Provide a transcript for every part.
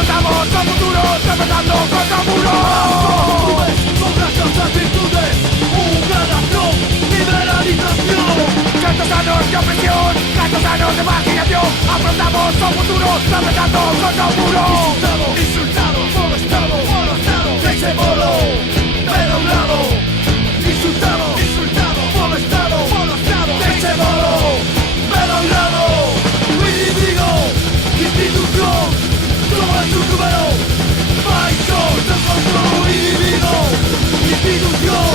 Afrontamos el futuro, tropezando contra un muro. Con nuestras virtudes, una nación, liberalización. Tantos años de opresión, tantos años de marginación. Afrontamos el futuro, tropezando contra un muro. Insultado por Estado, de ese modo, pero a un lado. Insultado por Estado, de ese modo, pero a un lado. Un enemigo, institución, todo es un número. Maestros del control, individuo, institución,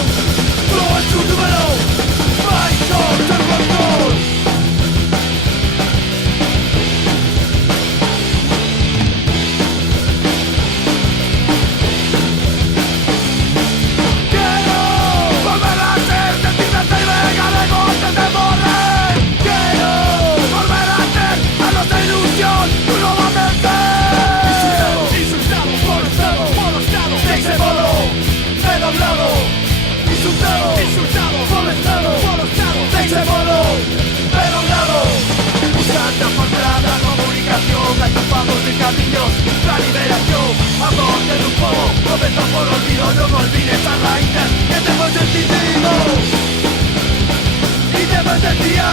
todo es un número. Maestros del control. Quiero volver a ser sentirme y galego antes de morir. Quiero volver a ser a nuestra ilusión nuevamente. Insultado por Estado, de ese modo, pero a un lado. Insultado por Estado, de ese modo, pero a un lado. Buscando encontrar la comunicación, escapamos de caminos, la liberación, amor del grupo, comenzó por olvido, no me olvides a raíces que tengo sentido. Independencia.